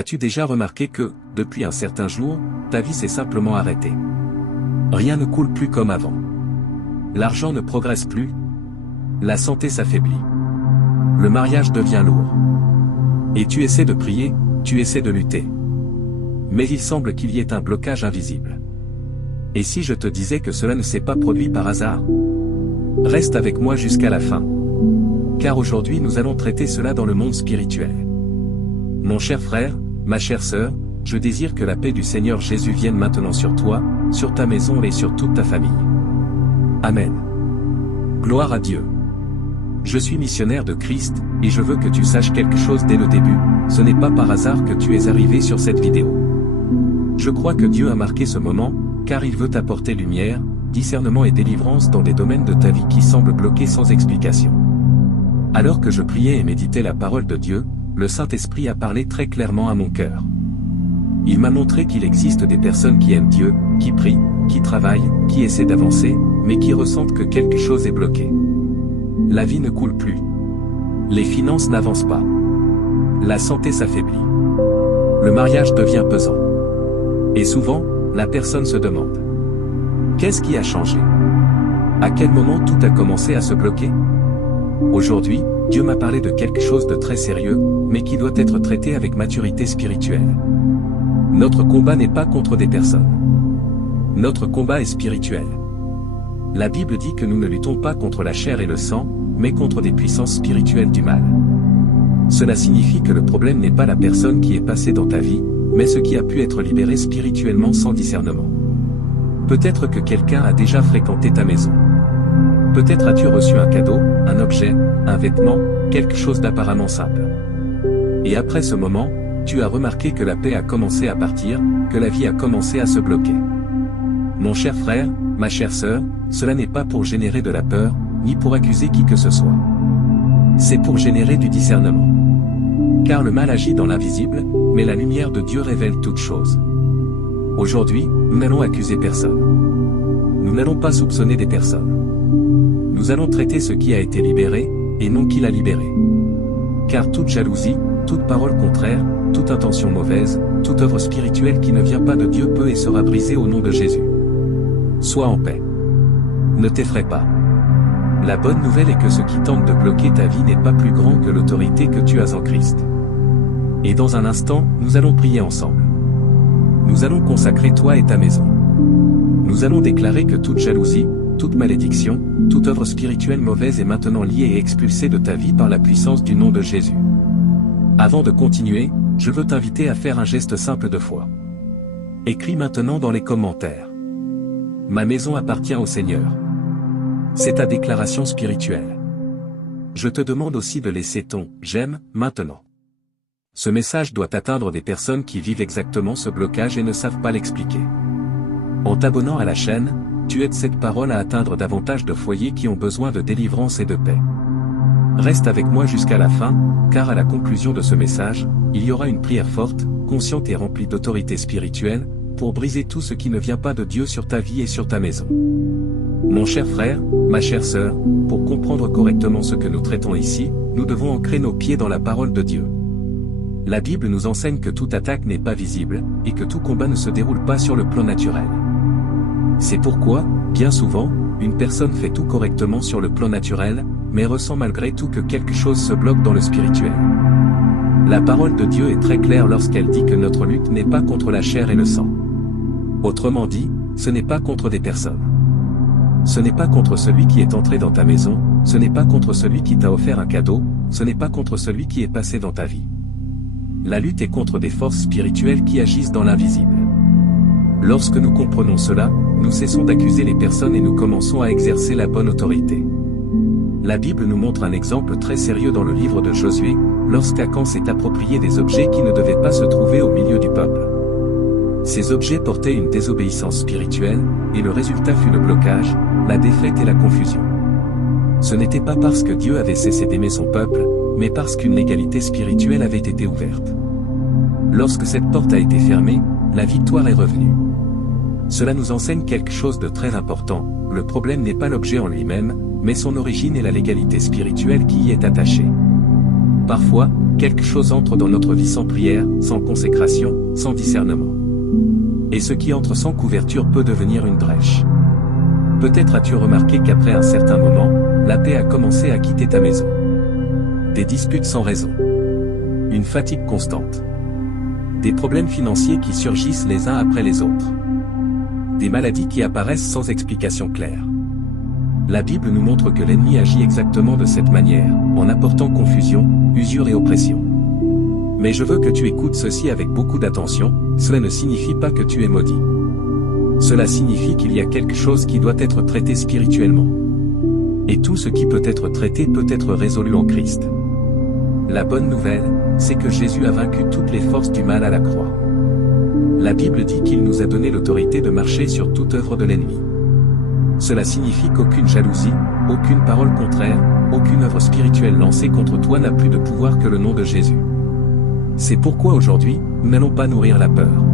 As-tu déjà remarqué que, depuis un certain jour, ta vie s'est simplement arrêtée? Rien ne coule plus comme avant. L'argent ne progresse plus. La santé s'affaiblit. Le mariage devient lourd. Et tu essaies de prier, tu essaies de lutter. Mais il semble qu'il y ait un blocage invisible. Et si je te disais que cela ne s'est pas produit par hasard? Reste avec moi jusqu'à la fin. Car aujourd'hui nous allons traiter cela dans le monde spirituel. Mon cher frère, ma chère sœur, je désire que la paix du Seigneur Jésus vienne maintenant sur toi, sur ta maison et sur toute ta famille. Amen. Gloire à Dieu. Je suis missionnaire de Christ, et je veux que tu saches quelque chose dès le début, ce n'est pas par hasard que tu es arrivé sur cette vidéo. Je crois que Dieu a marqué ce moment, car il veut t'apporter lumière, discernement et délivrance dans des domaines de ta vie qui semblent bloqués sans explication. Alors que je priais et méditais la parole de Dieu, le Saint-Esprit a parlé très clairement à mon cœur. Il m'a montré qu'il existe des personnes qui aiment Dieu, qui prient, qui travaillent, qui essaient d'avancer, mais qui ressentent que quelque chose est bloqué. La vie ne coule plus. Les finances n'avancent pas. La santé s'affaiblit. Le mariage devient pesant. Et souvent, la personne se demande: qu'est-ce qui a changé? À quel moment tout a commencé à se bloquer? Aujourd'hui, Dieu m'a parlé de quelque chose de très sérieux, mais qui doit être traité avec maturité spirituelle. Notre combat n'est pas contre des personnes. Notre combat est spirituel. La Bible dit que nous ne luttons pas contre la chair et le sang, mais contre des puissances spirituelles du mal. Cela signifie que le problème n'est pas la personne qui est passée dans ta vie, mais ce qui a pu être libéré spirituellement sans discernement. Peut-être que quelqu'un a déjà fréquenté ta maison. Peut-être as-tu reçu un cadeau, un objet, un vêtement, quelque chose d'apparemment simple. Et après ce moment, tu as remarqué que la paix a commencé à partir, que la vie a commencé à se bloquer. Mon cher frère, ma chère sœur, cela n'est pas pour générer de la peur, ni pour accuser qui que ce soit. C'est pour générer du discernement. Car le mal agit dans l'invisible, mais la lumière de Dieu révèle toutes choses. Aujourd'hui, nous n'allons accuser personne. Nous n'allons pas soupçonner des personnes. Nous allons traiter ce qui a été libéré, et non qui l'a libéré. Car toute jalousie, toute parole contraire, toute intention mauvaise, toute œuvre spirituelle qui ne vient pas de Dieu peut et sera brisée au nom de Jésus. Sois en paix. Ne t'effraie pas. La bonne nouvelle est que ce qui tente de bloquer ta vie n'est pas plus grand que l'autorité que tu as en Christ. Et dans un instant, nous allons prier ensemble. Nous allons consacrer toi et ta maison. Nous allons déclarer que toute jalousie, toute malédiction, toute œuvre spirituelle mauvaise est maintenant liée et expulsée de ta vie par la puissance du nom de Jésus. Avant de continuer, je veux t'inviter à faire un geste simple de foi. Écris maintenant dans les commentaires: ma maison appartient au Seigneur. C'est ta déclaration spirituelle. Je te demande aussi de laisser ton « j'aime » maintenant. Ce message doit atteindre des personnes qui vivent exactement ce blocage et ne savent pas l'expliquer. En t'abonnant à la chaîne, tu aides cette parole à atteindre davantage de foyers qui ont besoin de délivrance et de paix. Reste avec moi jusqu'à la fin, car à la conclusion de ce message, il y aura une prière forte, consciente et remplie d'autorité spirituelle, pour briser tout ce qui ne vient pas de Dieu sur ta vie et sur ta maison. Mon cher frère, ma chère sœur, pour comprendre correctement ce que nous traitons ici, nous devons ancrer nos pieds dans la parole de Dieu. La Bible nous enseigne que toute attaque n'est pas visible, et que tout combat ne se déroule pas sur le plan naturel. C'est pourquoi, bien souvent, une personne fait tout correctement sur le plan naturel, mais ressent malgré tout que quelque chose se bloque dans le spirituel. La parole de Dieu est très claire lorsqu'elle dit que notre lutte n'est pas contre la chair et le sang. Autrement dit, ce n'est pas contre des personnes. Ce n'est pas contre celui qui est entré dans ta maison, ce n'est pas contre celui qui t'a offert un cadeau, ce n'est pas contre celui qui est passé dans ta vie. La lutte est contre des forces spirituelles qui agissent dans l'invisible. Lorsque nous comprenons cela, nous cessons d'accuser les personnes et nous commençons à exercer la bonne autorité. La Bible nous montre un exemple très sérieux dans le livre de Josué, lorsqu'Acan s'est approprié des objets qui ne devaient pas se trouver au milieu du peuple. Ces objets portaient une désobéissance spirituelle, et le résultat fut le blocage, la défaite et la confusion. Ce n'était pas parce que Dieu avait cessé d'aimer son peuple, mais parce qu'une égalité spirituelle avait été ouverte. Lorsque cette porte a été fermée, la victoire est revenue. Cela nous enseigne quelque chose de très important: le problème n'est pas l'objet en lui-même, mais son origine et la légalité spirituelle qui y est attachée. Parfois, quelque chose entre dans notre vie sans prière, sans consécration, sans discernement. Et ce qui entre sans couverture peut devenir une drèche. Peut-être as-tu remarqué qu'après un certain moment, la paix a commencé à quitter ta maison. Des disputes sans raison. Une fatigue constante. Des problèmes financiers qui surgissent les uns après les autres. Des maladies qui apparaissent sans explication claire. La Bible nous montre que l'ennemi agit exactement de cette manière, en apportant confusion, usure et oppression. Mais je veux que tu écoutes ceci avec beaucoup d'attention, cela ne signifie pas que tu es maudit. Cela signifie qu'il y a quelque chose qui doit être traité spirituellement. Et tout ce qui peut être traité peut être résolu en Christ. La bonne nouvelle, c'est que Jésus a vaincu toutes les forces du mal à la croix. La Bible dit qu'il nous a donné l'autorité de marcher sur toute œuvre de l'ennemi. Cela signifie qu'aucune jalousie, aucune parole contraire, aucune œuvre spirituelle lancée contre toi n'a plus de pouvoir que le nom de Jésus. C'est pourquoi aujourd'hui, nous n'allons pas nourrir la peur.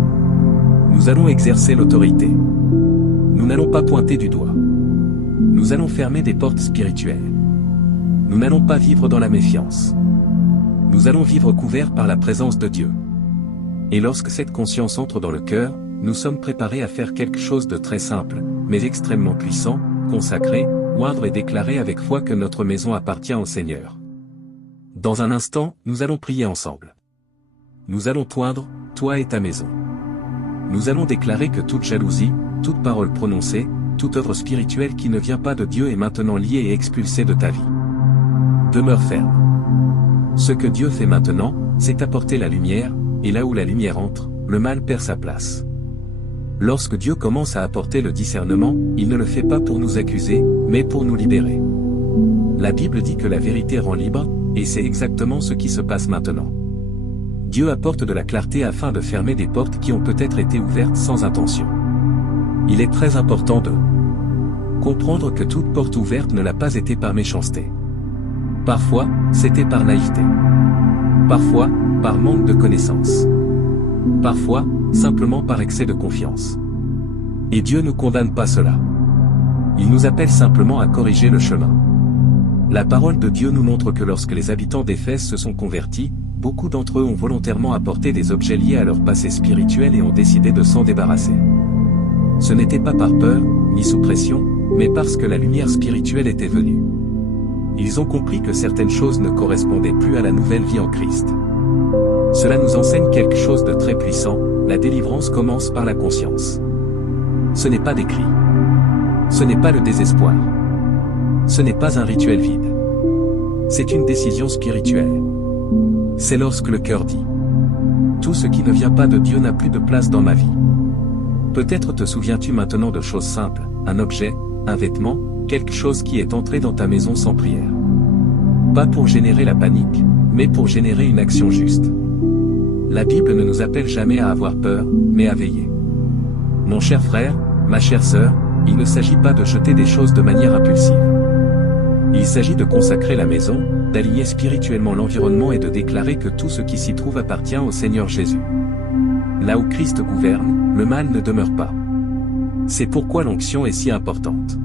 Nous allons exercer l'autorité. Nous n'allons pas pointer du doigt. Nous allons fermer des portes spirituelles. Nous n'allons pas vivre dans la méfiance. Nous allons vivre couverts par la présence de Dieu. Et lorsque cette conscience entre dans le cœur, nous sommes préparés à faire quelque chose de très simple, mais extrêmement puissant, consacrer, oindre et déclarer avec foi que notre maison appartient au Seigneur. Dans un instant, nous allons prier ensemble. Nous allons t'oindre, toi et ta maison. Nous allons déclarer que toute jalousie, toute parole prononcée, toute œuvre spirituelle qui ne vient pas de Dieu est maintenant liée et expulsée de ta vie. Demeure ferme. Ce que Dieu fait maintenant, c'est apporter la lumière, et là où la lumière entre, le mal perd sa place. Lorsque Dieu commence à apporter le discernement, il ne le fait pas pour nous accuser, mais pour nous libérer. La Bible dit que la vérité rend libre, et c'est exactement ce qui se passe maintenant. Dieu apporte de la clarté afin de fermer des portes qui ont peut-être été ouvertes sans intention. Il est très important de comprendre que toute porte ouverte ne l'a pas été par méchanceté. Parfois, c'était par naïveté. Parfois, par manque de connaissance. Parfois, simplement par excès de confiance. Et Dieu ne condamne pas cela. Il nous appelle simplement à corriger le chemin. La parole de Dieu nous montre que lorsque les habitants d'Éphèse se sont convertis, beaucoup d'entre eux ont volontairement apporté des objets liés à leur passé spirituel et ont décidé de s'en débarrasser. Ce n'était pas par peur, ni sous pression, mais parce que la lumière spirituelle était venue. Ils ont compris que certaines choses ne correspondaient plus à la nouvelle vie en Christ. Cela nous enseigne quelque chose de très puissant, la délivrance commence par la conscience. Ce n'est pas des cris. Ce n'est pas le désespoir. Ce n'est pas un rituel vide. C'est une décision spirituelle. C'est lorsque le cœur dit « Tout ce qui ne vient pas de Dieu n'a plus de place dans ma vie ». Peut-être te souviens-tu maintenant de choses simples, un objet, un vêtement, quelque chose qui est entré dans ta maison sans prière. Pas pour générer la panique, mais pour générer une action juste. La Bible ne nous appelle jamais à avoir peur, mais à veiller. Mon cher frère, ma chère sœur, il ne s'agit pas de jeter des choses de manière impulsive. Il s'agit de consacrer la maison, d'aligner spirituellement l'environnement et de déclarer que tout ce qui s'y trouve appartient au Seigneur Jésus. Là où Christ gouverne, le mal ne demeure pas. C'est pourquoi l'onction est si importante.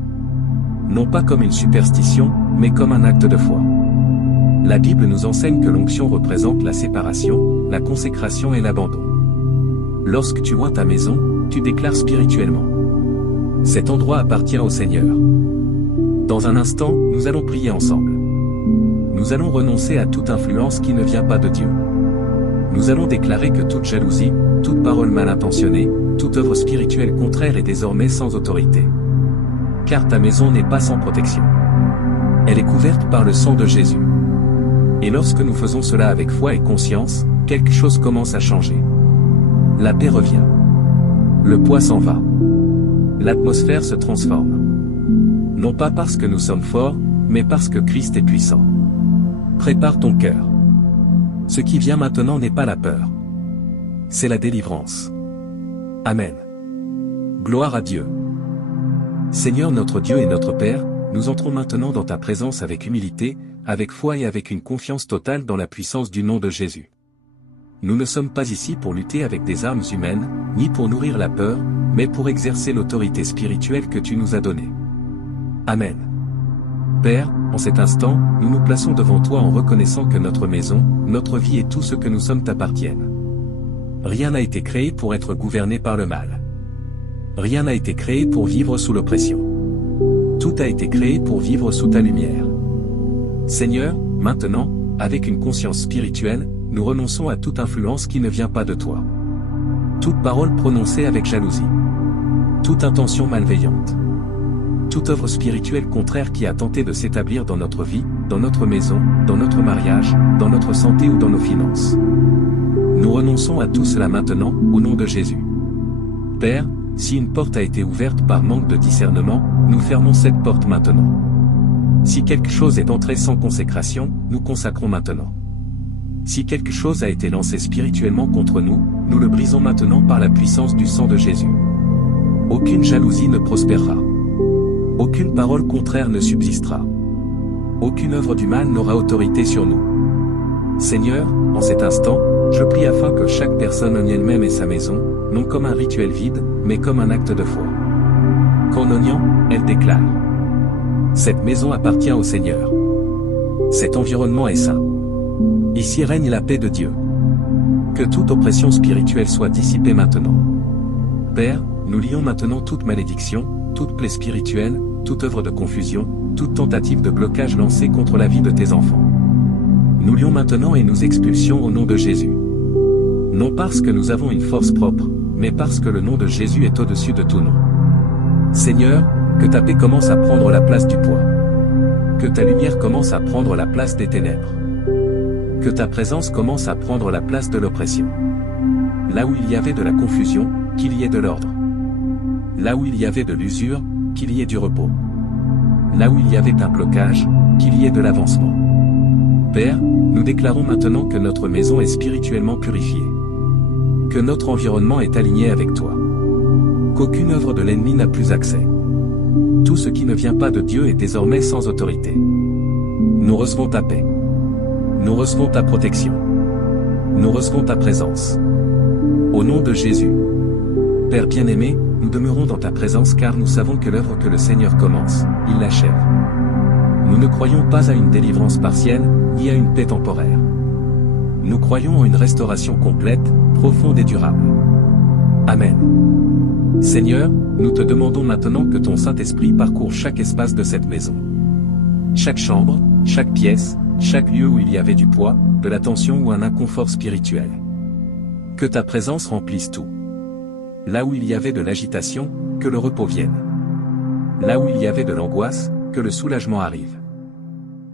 Non pas comme une superstition, mais comme un acte de foi. La Bible nous enseigne que l'onction représente la séparation, la consécration et l'abandon. Lorsque tu oins ta maison, tu déclares spirituellement. Cet endroit appartient au Seigneur. Dans un instant, nous allons prier ensemble. Nous allons renoncer à toute influence qui ne vient pas de Dieu. Nous allons déclarer que toute jalousie, toute parole mal intentionnée, toute œuvre spirituelle contraire est désormais sans autorité. Car ta maison n'est pas sans protection. Elle est couverte par le sang de Jésus. Et lorsque nous faisons cela avec foi et conscience, quelque chose commence à changer. La paix revient. Le poids s'en va. L'atmosphère se transforme. Non pas parce que nous sommes forts, mais parce que Christ est puissant. Prépare ton cœur. Ce qui vient maintenant n'est pas la peur. C'est la délivrance. Amen. Gloire à Dieu. Seigneur notre Dieu et notre Père, nous entrons maintenant dans ta présence avec humilité, avec foi et avec une confiance totale dans la puissance du nom de Jésus. Nous ne sommes pas ici pour lutter avec des armes humaines, ni pour nourrir la peur, mais pour exercer l'autorité spirituelle que tu nous as donnée. Amen. Père, en cet instant, nous nous plaçons devant toi en reconnaissant que notre maison, notre vie et tout ce que nous sommes t'appartiennent. Rien n'a été créé pour être gouverné par le mal. Rien n'a été créé pour vivre sous l'oppression. Tout a été créé pour vivre sous ta lumière. Seigneur, maintenant, avec une conscience spirituelle, nous renonçons à toute influence qui ne vient pas de toi. Toute parole prononcée avec jalousie. Toute intention malveillante. Toute œuvre spirituelle contraire qui a tenté de s'établir dans notre vie, dans notre maison, dans notre mariage, dans notre santé ou dans nos finances. Nous renonçons à tout cela maintenant, au nom de Jésus. Père, si une porte a été ouverte par manque de discernement, nous fermons cette porte maintenant. Si quelque chose est entré sans consécration, nous consacrons maintenant. Si quelque chose a été lancé spirituellement contre nous, nous le brisons maintenant par la puissance du sang de Jésus. Aucune jalousie ne prospérera. Aucune parole contraire ne subsistera. Aucune œuvre du mal n'aura autorité sur nous. Seigneur, en cet instant, je prie afin que chaque personne en elle-même et sa maison, non comme un rituel vide, mais comme un acte de foi. Qu'en oignant, elle déclare. Cette maison appartient au Seigneur. Cet environnement est saint. Ici règne la paix de Dieu. Que toute oppression spirituelle soit dissipée maintenant. Père, nous lions maintenant toute malédiction, toute plaie spirituelle, toute œuvre de confusion, toute tentative de blocage lancée contre la vie de tes enfants. Nous lions maintenant et nous expulsions au nom de Jésus. Non parce que nous avons une force propre, mais parce que le nom de Jésus est au-dessus de tout nom. Seigneur, que ta paix commence à prendre la place du poids. Que ta lumière commence à prendre la place des ténèbres. Que ta présence commence à prendre la place de l'oppression. Là où il y avait de la confusion, qu'il y ait de l'ordre. Là où il y avait de l'usure, qu'il y ait du repos. Là où il y avait un blocage, qu'il y ait de l'avancement. Père, nous déclarons maintenant que notre maison est spirituellement purifiée. Que notre environnement est aligné avec toi. Qu'aucune œuvre de l'ennemi n'a plus accès. Tout ce qui ne vient pas de Dieu est désormais sans autorité. Nous recevons ta paix. Nous recevons ta protection. Nous recevons ta présence. Au nom de Jésus. Père bien-aimé, nous demeurons dans ta présence car nous savons que l'œuvre que le Seigneur commence, il l'achève. Nous ne croyons pas à une délivrance partielle, ni à une paix temporaire. Nous croyons en une restauration complète, profonde et durable. Amen. Seigneur, nous te demandons maintenant que ton Saint-Esprit parcourt chaque espace de cette maison. Chaque chambre, chaque pièce, chaque lieu où il y avait du poids, de la tension ou un inconfort spirituel. Que ta présence remplisse tout. Là où il y avait de l'agitation, que le repos vienne. Là où il y avait de l'angoisse, que le soulagement arrive.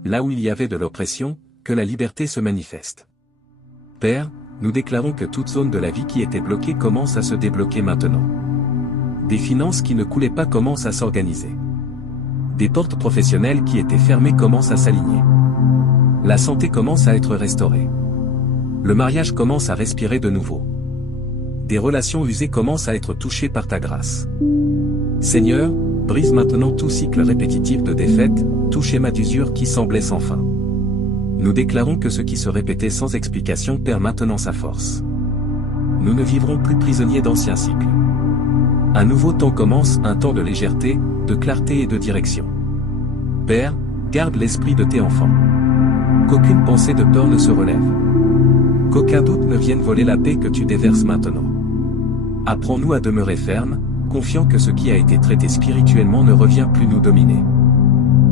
Là où il y avait de l'oppression, que la liberté se manifeste. Père, nous déclarons que toute zone de la vie qui était bloquée commence à se débloquer maintenant. Des finances qui ne coulaient pas commencent à s'organiser. Des portes professionnelles qui étaient fermées commencent à s'aligner. La santé commence à être restaurée. Le mariage commence à respirer de nouveau. Des relations usées commencent à être touchées par ta grâce. Seigneur, brise maintenant tout cycle répétitif de défaite, tout schéma d'usure qui semblait sans fin. Nous déclarons que ce qui se répétait sans explication perd maintenant sa force. Nous ne vivrons plus prisonniers d'anciens cycles. Un nouveau temps commence, un temps de légèreté, de clarté et de direction. Père, garde l'esprit de tes enfants. Qu'aucune pensée de peur ne se relève. Qu'aucun doute ne vienne voler la paix que tu déverses maintenant. Apprends-nous à demeurer fermes, confiants que ce qui a été traité spirituellement ne revient plus nous dominer.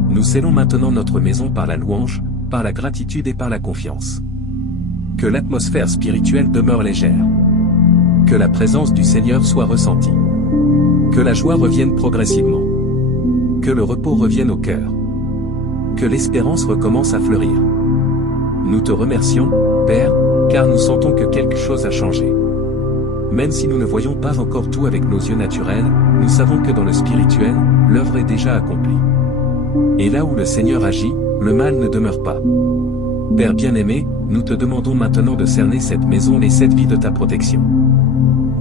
Nous scellons maintenant notre maison par la louange, par la gratitude et par la confiance. Que l'atmosphère spirituelle demeure légère. Que la présence du Seigneur soit ressentie. Que la joie revienne progressivement. Que le repos revienne au cœur. Que l'espérance recommence à fleurir. Nous te remercions, Père, car nous sentons que quelque chose a changé. Même si nous ne voyons pas encore tout avec nos yeux naturels, nous savons que dans le spirituel, l'œuvre est déjà accomplie. Et là où le Seigneur agit, le mal ne demeure pas. Père bien-aimé, nous te demandons maintenant de cerner cette maison et cette vie de ta protection.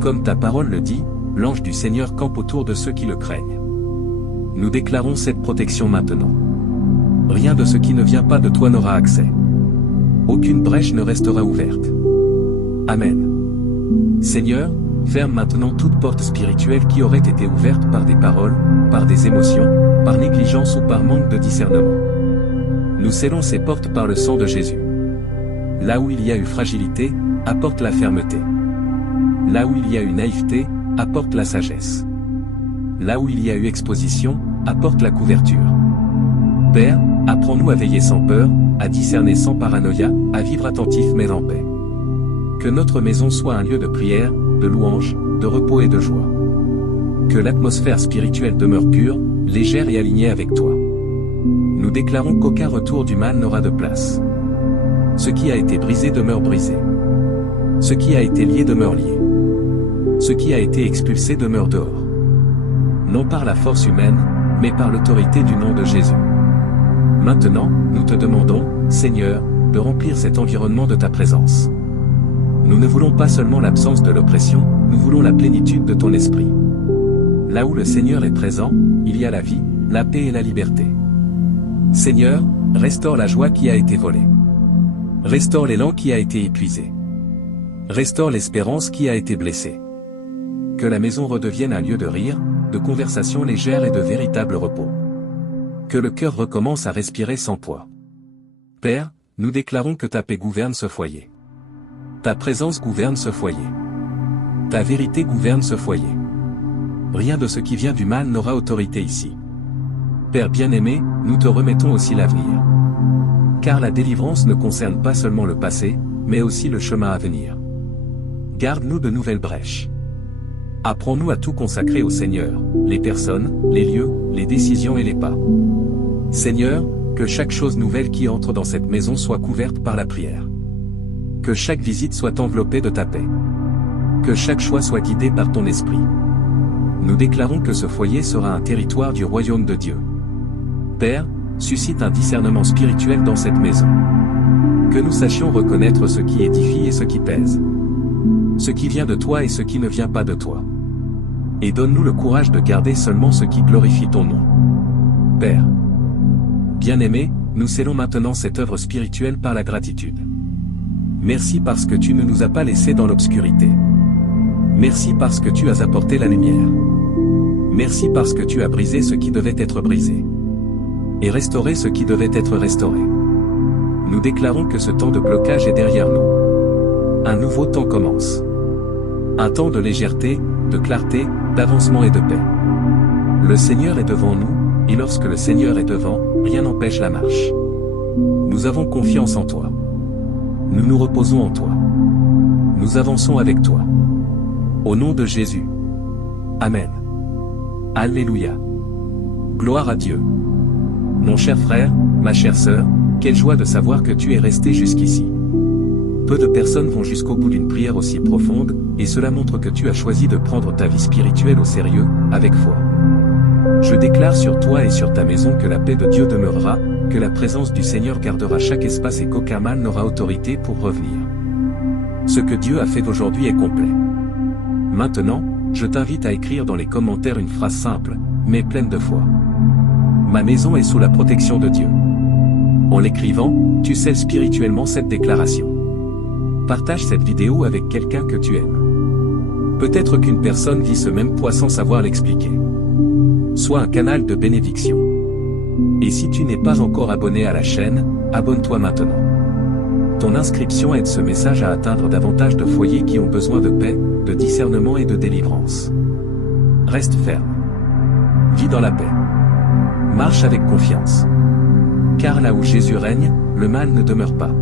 Comme ta parole le dit, l'ange du Seigneur campe autour de ceux qui le craignent. Nous déclarons cette protection maintenant. Rien de ce qui ne vient pas de toi n'aura accès. Aucune brèche ne restera ouverte. Amen. Seigneur, ferme maintenant toute porte spirituelle qui aurait été ouverte par des paroles, par des émotions, par négligence ou par manque de discernement. Nous scellons ces portes par le sang de Jésus. Là où il y a eu fragilité, apporte la fermeté. Là où il y a eu naïveté, apporte la sagesse. Là où il y a eu exposition, apporte la couverture. Père, apprends-nous à veiller sans peur, à discerner sans paranoïa, à vivre attentif mais en paix. Que notre maison soit un lieu de prière, de louange, de repos et de joie. Que l'atmosphère spirituelle demeure pure, légère et alignée avec toi. Nous déclarons qu'aucun retour du mal n'aura de place. Ce qui a été brisé demeure brisé. Ce qui a été lié demeure lié. Ce qui a été expulsé demeure dehors. Non par la force humaine, mais par l'autorité du nom de Jésus. Maintenant, nous te demandons, Seigneur, de remplir cet environnement de ta présence. Nous ne voulons pas seulement l'absence de l'oppression, nous voulons la plénitude de ton esprit. Là où le Seigneur est présent, il y a la vie, la paix et la liberté. Seigneur, restaure la joie qui a été volée. Restaure l'élan qui a été épuisé. Restaure l'espérance qui a été blessée. Que la maison redevienne un lieu de rire, de conversation légère et de véritable repos. Que le cœur recommence à respirer sans poids. Père, nous déclarons que ta paix gouverne ce foyer. Ta présence gouverne ce foyer. Ta vérité gouverne ce foyer. Rien de ce qui vient du mal n'aura autorité ici. Père bien-aimé, nous te remettons aussi l'avenir. Car la délivrance ne concerne pas seulement le passé, mais aussi le chemin à venir. Garde-nous de nouvelles brèches. Apprends-nous à tout consacrer au Seigneur, les personnes, les lieux, les décisions et les pas. Seigneur, que chaque chose nouvelle qui entre dans cette maison soit couverte par la prière. Que chaque visite soit enveloppée de ta paix. Que chaque choix soit guidé par ton esprit. Nous déclarons que ce foyer sera un territoire du royaume de Dieu. Père, suscite un discernement spirituel dans cette maison. Que nous sachions reconnaître ce qui édifie et ce qui pèse. Ce qui vient de toi et ce qui ne vient pas de toi. Et donne-nous le courage de garder seulement ce qui glorifie ton nom. Père. Bien-aimé, nous scellons maintenant cette œuvre spirituelle par la gratitude. Merci parce que tu ne nous as pas laissés dans l'obscurité. Merci parce que tu as apporté la lumière. Merci parce que tu as brisé ce qui devait être brisé. Et restauré ce qui devait être restauré. Nous déclarons que ce temps de blocage est derrière nous. Un nouveau temps commence. Un temps de légèreté, de clarté, d'avancement et de paix. Le Seigneur est devant nous, et lorsque le Seigneur est devant, rien n'empêche la marche. Nous avons confiance en toi. Nous nous reposons en toi. Nous avançons avec toi. Au nom de Jésus. Amen. Alléluia. Gloire à Dieu. Mon cher frère, ma chère sœur, quelle joie de savoir que tu es resté jusqu'ici. Peu de personnes vont jusqu'au bout d'une prière aussi profonde, et cela montre que tu as choisi de prendre ta vie spirituelle au sérieux, avec foi. Je déclare sur toi et sur ta maison que la paix de Dieu demeurera, que la présence du Seigneur gardera chaque espace et qu'aucun mal n'aura autorité pour revenir. Ce que Dieu a fait d'aujourd'hui est complet. Maintenant, je t'invite à écrire dans les commentaires une phrase simple, mais pleine de foi. Ma maison est sous la protection de Dieu. En l'écrivant, tu scelles spirituellement cette déclaration. Partage cette vidéo avec quelqu'un que tu aimes. Peut-être qu'une personne vit ce même poids sans savoir l'expliquer. Sois un canal de bénédiction. Et si tu n'es pas encore abonné à la chaîne, abonne-toi maintenant. Ton inscription aide ce message à atteindre davantage de foyers qui ont besoin de paix, de discernement et de délivrance. Reste ferme. Vis dans la paix. Marche avec confiance. Car là où Jésus règne, le mal ne demeure pas.